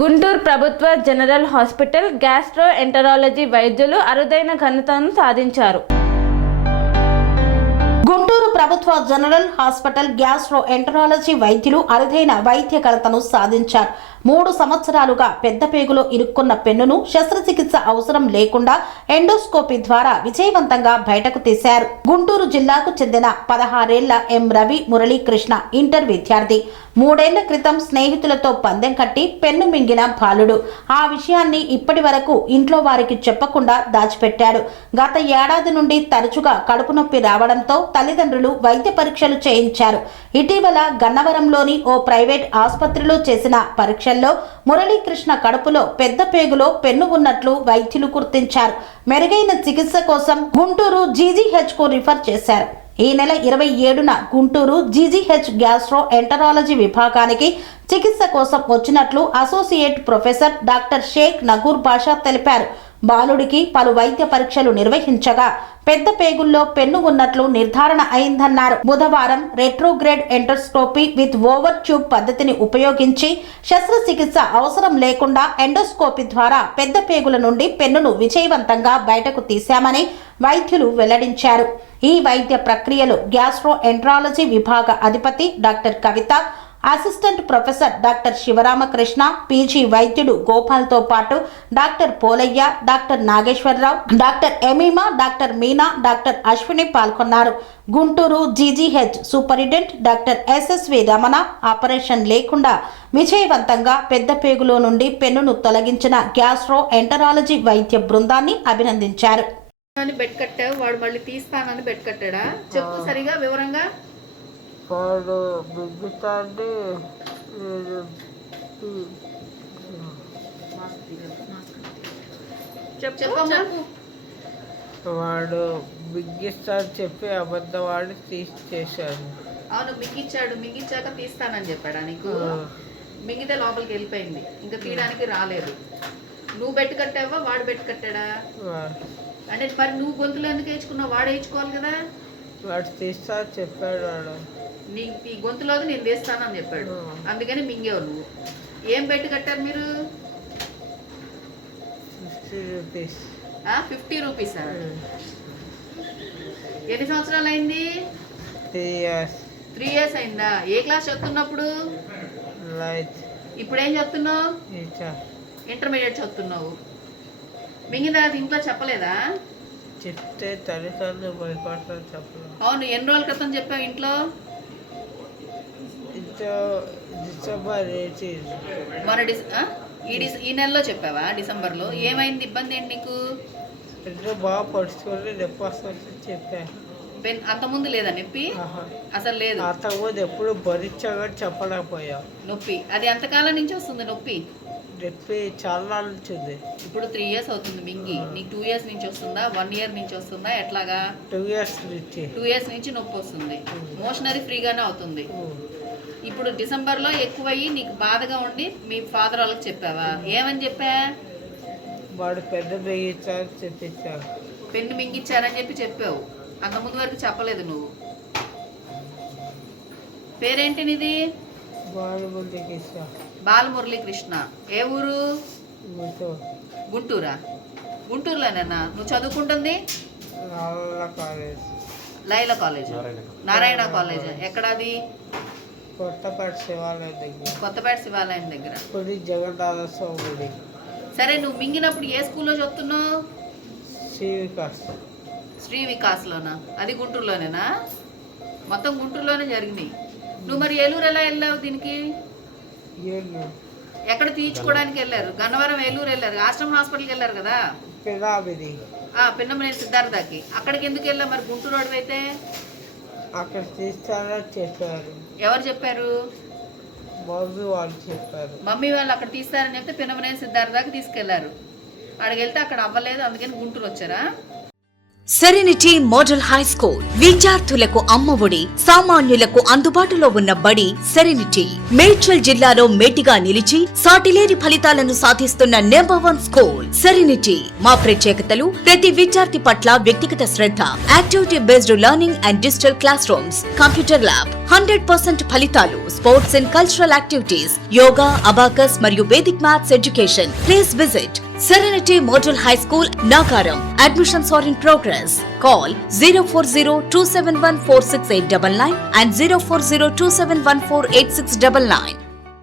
గుంటూరు ప్రభుత్వ general hospital gastro enterology వైద్యులు అరుదైన ఘనతను సాధించారు. గుంటూరు ప్రభుత్వ జనరల్ హాస్పిటల్ గ్యాస్ట్రో ఎంటరాలజీ వైద్యులు అరుదైన వైద్య ఘనతను సాధించారు. 3 సంవత్సరాలుగా పెద్ద పేగులో ఇరుక్కున్న పెన్నును శస్త్రచికిత్స అవసరం లేకుండా ఎండోస్కోపీ ద్వారా విజయవంతంగా బయటకు తీశారు. గుంటూరు జిల్లాకు చెందిన 16 ఏళ్ల ఎం రవి మురళీకృష్ణ ఇంటర్ విద్యార్థి. 3 ఏళ్ల క్రితం స్నేహితులతో పందెం కట్టి పెన్ను మింగిన బాలుడు. ఆ విషయాన్ని ఇప్పటి వరకు ఇంట్లో వారికి చెప్పకుండా దాచిపెట్టాడు. గత ఏడాది నుండి తరచుగా కడుపు నొప్పి రావడంతో తల్లిదండ్రులు వైద్య పరీక్షలు చేయించారు. ఇటీవల గన్నవరంలోని ఓ ప్రైవేట్ ఆసుపత్రిలో చేసిన పరీక్షల్లో మురళీకృష్ణ కడుపులో పెద్ద పేగులో పెన్ను ఉన్నట్లు వైద్యులు గుర్తించారు. మెరుగైన చికిత్స కోసం గుంటూరు జీజీహెచ్ కు రిఫర్ చేశారు. ఈ నెల 27న గుంటూరు జీజీహెచ్ గ్యాస్ట్రో ఎంటరాలజీ విభాగానికి చికిత్స కోసం వచ్చినట్లు associate professor doctor Sheikh Nagur బాషా తెలిపారు. బాలుడికి పలు వైద్య పరీక్షలు నిర్వహించగా పెద్ద పేగుల్లో పెన్ను ఉన్నట్లు నిర్ధారణ అయిందన్నారు. బుధవారం retrograde endoscopy with over tube పద్ధతిని ఉపయోగించి శస్త్రచికిత్స అవసరం లేకుండా ఎండోస్కోపీ ద్వారా పెద్ద పేగుల నుండి పెన్నును విజయవంతంగా బయటకు తీశామని వైద్యులు వెల్లడించారు. ఈ వైద్య ప్రక్రియలో గ్యాస్ట్రో ఎంటరాలజీ విభాగ అధిపతి doctor Kavitha, assistant professor doctor Sivaramakrishna, PG వైద్యుడు గోపాల్తో పాటు doctor Polaiah, doctor Nageswararao, doctor Emima, doctor Meena, doctor Ashwini పాల్గొన్నారు. Guntur GGH superintendent doctor SSV Ramana operation లేకుండా విజయవంతంగా పెద్ద పేగులో నుండి పెన్నును తొలగించిన గ్యాస్ట్రో ఎంటరాలజీ వైద్య బృందాన్ని అభినందించారు. బెడ్ కట్టావు, వాడు మళ్ళీ తీస్తానని బెడ్ కట్టాడా? చెప్పు సరిగా వివరంగా. వాడు బిగ్గుతాంటే వాడు బిగ్గిస్తాడు చెప్పి అబద్ధం వాడి చేశాడు. అవును, మింగిచ్చాడు. మింగిచ్చాక తీస్తానని చెప్పాడా నీకు? మింగితే లోపలికి వెళ్ళిపోయింది, ఇంకా తీయడానికి రాలేదు. నువ్వు బెడ్ కట్టావా, వాడు బెడ్ కట్టాడా? అంటే మరి నువ్వు గొంతులో ఎందుకు వేయించుకున్నావు? వాడు వేయించుకోవాలి కదా. వాడు తీస్తా చెప్పాడు. వాడు నీ గొంతులోది నేను తీస్తానని చెప్పాడు, అందుకని మింగేవు నువ్వు. ఏం బెడ్ కట్టారు మీరు? 50 రూపీస్. 50 రూపీసా? ఎన్ని సంవత్సరాలు అయింది? 3 years. 3 years అయిందా? ఏ క్లాస్ చదువుతున్నప్పుడు? ఇప్పుడు ఏం చదువుతున్నావు? ఇంటర్మీడియట్ చదువుతున్నావు. మింగిన ఇంట్లో చెప్పలేదా? చెప్తే తల్లిదండ్రులు భయపడతారు. చెప్పలేదు. అవును, ఎన్ని రోజుల క్రితం చెప్పావు ఇంట్లో? డిసెంబర్ 18. మన ఈ నెలలో చెప్పావా? డిసెంబర్లో. ఏమైంది? ఇబ్బంది ఏంటి నీకు? బాగా పడుచుకొని నొప్పి వస్తుంది చెప్పా. అంతకుముందు లేదా నొప్పి? అసలు లేదు. అంతకుముందు ఎప్పుడు భరించా కానీ చెప్పలేకపోయా నొప్పి. అది ఎంతకాలం నుంచి వస్తుంది నొప్పి? నొప్పి చాలా నుంచి ఉంది. ఇప్పుడు 3 years అవుతుంది మింగి. నీకు 2 years నుంచి వస్తుందా, 1 year నుంచి వస్తుందా, ఎట్లాగా? 2 years నుంచి. 2 years నుంచి నొప్పి వస్తుంది. మోషనరీ ఫ్రీగానే అవుతుంది. ఇప్పుడు డిసెంబర్లో ఎక్కువయ్యి నీకు బాధగా ఉండి మీ ఫాదర్ వాళ్ళకి చెప్పావా? ఏమని చెప్పా? వాడు పెద్ద మింగించారని చెప్పించారు. పెన్ను మింగిచ్చారని చెప్పావు. అంతకుముందు వరకు చెప్పలేదు నువ్వు. పేరేంటి నీది? బాలమురళీకృష్ణ. ఏ ఊరు? గుంటూరా? గుంటూరులోనేనా నువ్వు చదువుకుంటుంది? Laila college, Narayana college. ఎక్కడది? కొత్తపేట శివాలయం దగ్గర. జగన్నాథ స్వామి. సరే, నువ్వు మింగినప్పుడు ఏ స్కూల్లో చదువుతున్నావు? శ్రీ వికాస్లోనా? అది గుంటూరులోనేనా? మొత్తం గుంటూరులోనే జరిగినాయి. నువ్వు మరి ఏలూరు ఎలా వెళ్ళావు దీనికి? ఎక్కడ తీయించుకోవడానికి వెళ్ళారు? గన్నవరం, ఏలూరు వెళ్ళారు. ఆశ్రమ హాస్పిటల్కి వెళ్ళారు కదా? పిన్నమనేని సిద్ధార్థకి. అక్కడికి ఎందుకు వెళ్ళావు మరి? గుంటూరు వాడు అయితే అక్కడ తీస్తారని చెప్పారు. ఎవరు చెప్పారు? మమ్మీ వాళ్ళు చెప్పారు. మమ్మీ వాళ్ళు అక్కడ తీస్తారని చెప్తే పిన్నమనేని సిద్ధార్థకి తీసుకెళ్లారు. అక్కడికి వెళ్తే అక్కడ అవ్వలేదు, అందుకని గుంటూరు వచ్చారా? సెరెనిటీ మోడల్ హై స్కూల్ విద్యార్థులకు అమ్మఒడి, సామాన్యులకు అందుబాటులో ఉన్న బడి సెరెనిటీ. మేడ్చల్ జిల్లాలో మేటిగా నిలిచి సాటిలేని ఫలితాలను సాధిస్తున్న #1 స్కూల్ సెరెనిటీ. మా ప్రత్యేకతలు ప్రతి విద్యార్థి పట్ల వ్యక్తిగత శ్రద్ధ, activity based learning and digital class rooms, computer lab, 100% ఫలితాలు, sports and cultural activities, yoga, abacus మరియు Vedic maths education. Please visit Serenity Model High School, Nagaram. Admissions are in progress. Call 040-271-46899 and 040-271-48699.